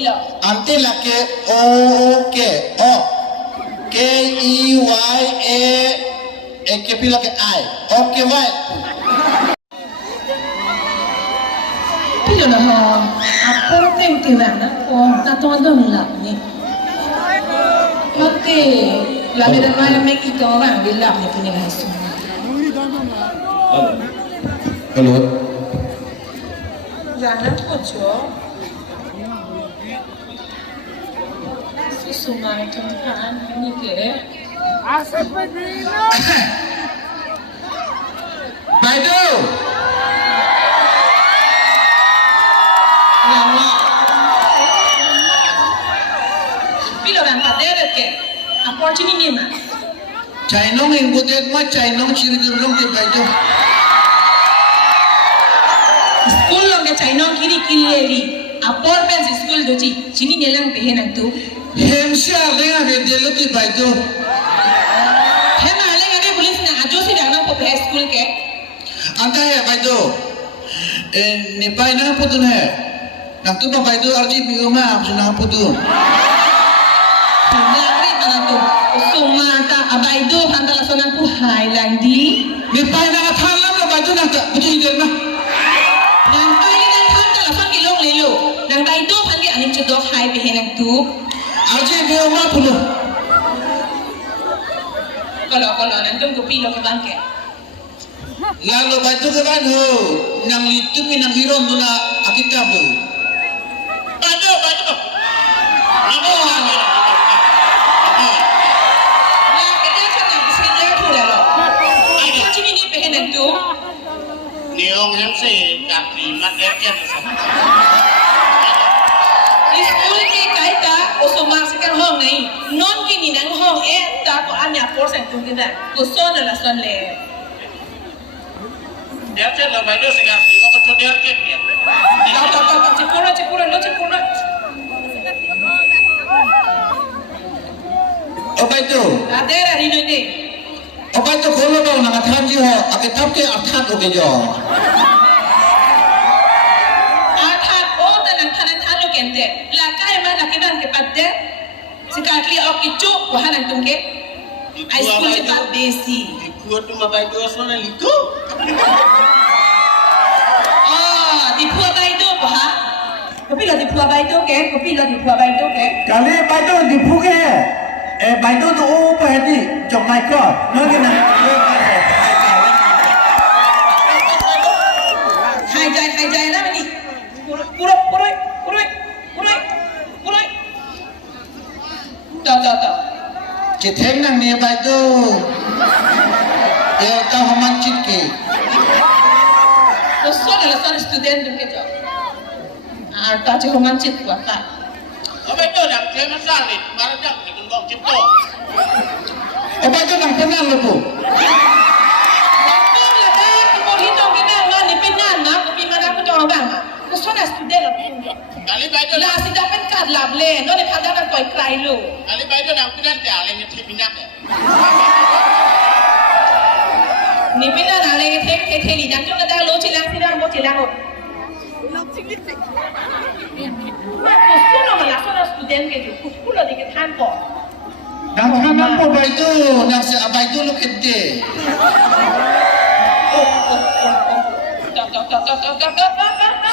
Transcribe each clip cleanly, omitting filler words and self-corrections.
Pilo. Ante la que o que o K E Y A que pila que I o que vai Pilo na ho. Apor tem na ko na to do la ni. Mate la de mai me ki to ba bi la ni pini ga su. Hello Jangan kocho. Sumai tuhan ini ke? Asal Padrino. Baidu Lama. Pilo bang pader ke? Apa cini ni mah? Chainong yang buat mah Chainong ciri gerong di Baidu School long ke China kiri kiri eri. Apor pen school doji. Cini nelang pehenan tu. Hemsia lenga vedelo di Baidu Hema aling ane pulis na ajo si dana po pe school ke. Anta hai Baidu Nepai na putun hai Nak tu mah Baidu arji biuma sunang putun Nagri mana tu. Sumata abaido hantala sonan ku Highland di. Nepai na thalam la Baidu nak tak betul dia mah Nang pai nang hantala son kilong lelo. Nang baido pagi aning cudok hai pehenan tu. arji biuma putun Kalau nanti ko pilo ke bangke. Lalu Baidu ke kan ho nang litu minang hirom tu na akitab tu Baidu Na kaya cakap bisnya tu dah lo. Apa cini ni pehenan tu? Niong yang saya kaki makan sama. School ke kaita usumang sekarang hong ni. Non kini nang hong tak ko anya porsen tu kita. Ko son la son le. Dia cakap lepas itu sekarang kita kau dia cakap dia. Tak cekura lo cekura. Apa itu? Ada hari ni. Apa itu kalau bang nak tham ji ho akitab ke arthat ho ke jo Arhat tanang than lo kente. La kai ma la kiban ke padde. Sekali okicu wahanan tungke. High school cepat besi. Ikut tu mabai dua sana liku. Oh, di Pua Baido ha? Kopi lo di Pua Baido ke? Kopi lo di Pua Baido ke? Kali Baidu di Phuket Baidu tu apa hati jom mai ko no ke nak Hai jai lah ni. Puroi. Tak. Citheng nang ni Baidu tau haman cit ke तो सो गला sir student के जो आटा जो हम चित करता Apa itu nak saya masak ni? Baru dah kita ngomong cipta. Apa itu nang kenal lo bu waktu lada kita hito kita ngan ni penan na ko pi mana ko jong bang ko so na student lo Kali baik la si dapat kad lab le no ni thada kan koi krai lo kali baik nak kita dah lagi ni minyak. ni penan ale ke the li dan jong da lo chilang sidang mo chilang o ma ko so no ma la so na student ke jo ko lo di ke than ko nang thanam po Baidu nang si Baidu lo kente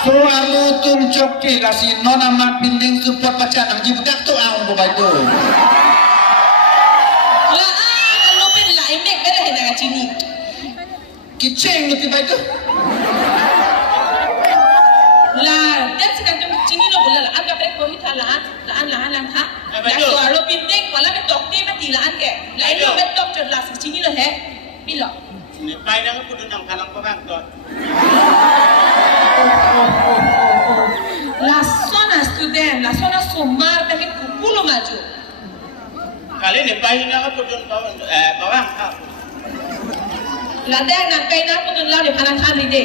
so alu tum chok ke la si nona mat pinding support pacha nang jibudak tu ang po Baidu la lo pen la imek bere he na chini kiceng lo ti Baidu la dan sekarang cini no bola la agak brek bohi tha la an tha la to aro pindek wala ke dokte ma ti la an ke la ino met doctor la cini lo he bilo Ni baik dah aku dah nak kalang kau bang tu. la zona student la zona sumar da ke kulo maju Kali ni baik dah aku dah bawang. la dan na kai na ko la ni phana than ri de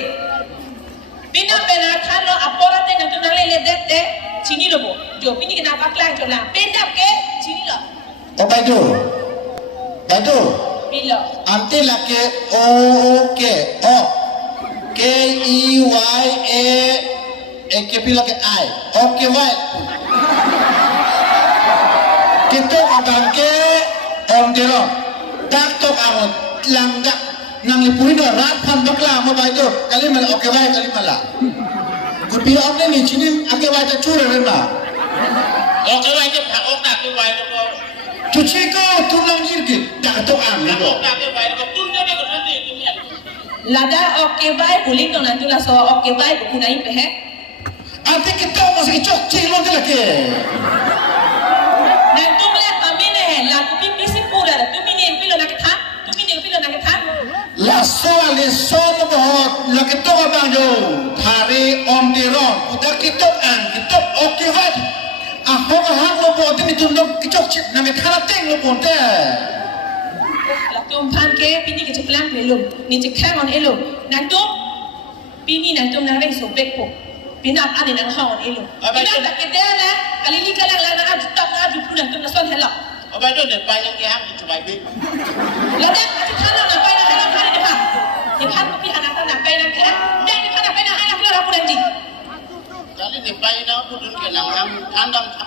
bina pena than lo apora te na to na le de cini lo bo jo pini ke na baklang jo la pendap ke cini lo Baidu bilo ante la que o que o K E Y A que pila que I o que vai Kita abang ke om dero. Tak tok ang langdak nang lipuin rat pan bakla mo ba ito. Kali mala okay ba kali mala. Kupi om ni chinin ake ba ta chure ren ba. โอเคไว้จะผักอกตักไว้แล้วก็ Cuci ko tunang jirgin tak tok ang ผั ni กอ ko. กตักไว้แล้วก็ตุ้นได้ก็ทันทีตุ้นเนี่ย Lada oke bai kuling dong nanti lah so oke bai kunain pehe. Ante kita masih cok cilo ke lagi. Nanti melihat kami ni lah kupi misi pura tu mini pilo nak kita, tu mini pilo nak kita. La soal son bahot la kita abang jo. Hari om diron udah kita ang kita oke vat. Ahok ahok lo bote ni tundok kicok cik nang thara teng lo bote. Lah tu umpan ke pini ke cepelang pelum, ni cekang on elo. Nanti pini nanti nang reng sobek po. Pina ada nang hang on elo. Pina tak keda lah, kali ni kalang lah nak adu tak nak adu pun nanti nak soal helak. เอาไปด้วยเด็ดไปยังแกห้ามกินสบายบิ๊ก Lah dah adu tanah nak pai nak helak hari depan. Depan kopi anak tak nak pai nak ke? Dah depan nak pai nak helak kita orang pun nanti. แล้วเด็ดไปนะพูดถึงแกหลังห้ามทานดำท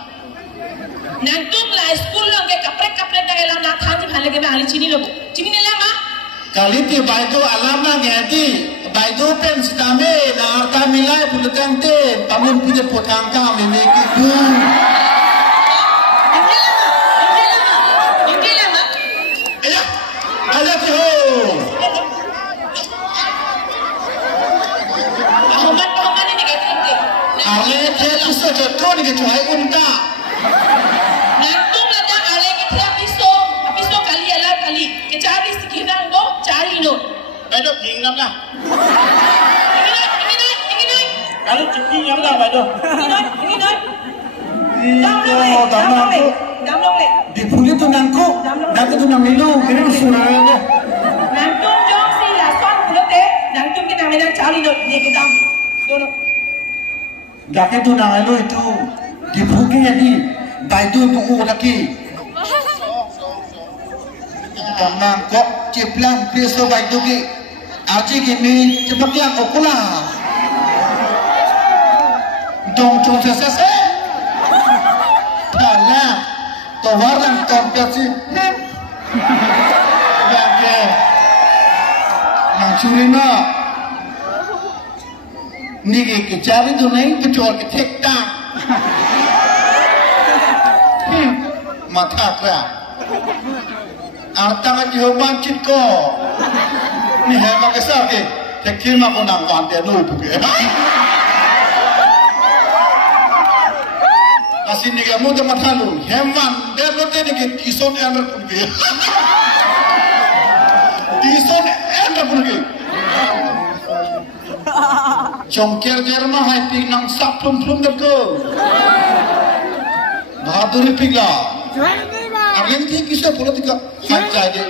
Nanti lah school lo ke kaprek dah elam nak than di balik ke ahli cini lo. Cini ni lah mak. Kali ti baido alam na ngati. Baido pen sitame na arta milai puletang te. Pamun pide potang ka mene ki du. Ini lah mak. Aya. Ada ti ho. Pahaman ini kata nanti. Ale te usa jatuh ni ke cuai unta. Nanti lah dah ahli kita pisau kali ala kali. Kecari sekitar go cari no. ำไปด้วยพิงน้ำนะ Ini naik. การลุกจิ้มยังได้ไปด้วย Ini naik. Dam long le. Di puli tu nangku. Nak tu nang milu. Kira sunai ni. Nanti jom si lah son pulut deh. Nanti kita nak cari no ni kita. Dono. Dak tu nang elu itu. Di puli ni. Baido tu lagi. Tamang kok ceplang peso baido ki. Aji gini cepat yang okula. Dong chung sese. Tala. Tawar lang kompet si. Bagi. Nang curi na. Niki kecari tu naik kecor ke tek tang. Mata kera. Artang Jehovah cit ko. Ni hema kesal ke. Tekil mak nang wante nu puke. Asin ni kamu tu mata lu. Heman der lote ni ke tison ener puke. Tison ener puke. Jongker jerma hai ping nang sap plum der ko. Bahaduri pigla. Aryan thi kisah politika hai jade.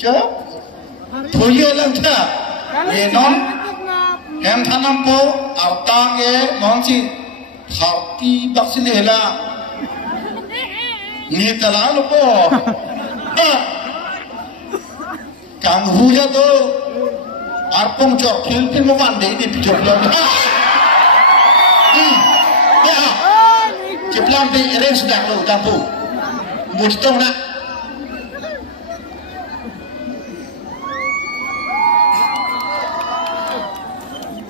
Jo. Thoye lang tha. Ye non. Hem thanam po artang ye monsi. Tharti baksile hela. Ni tala lo po. Kang huja do. Arpong chok phil mo wan de ni pichok lo. Ya. Ceplang di arrange dah lo dah bu. Mujtong nak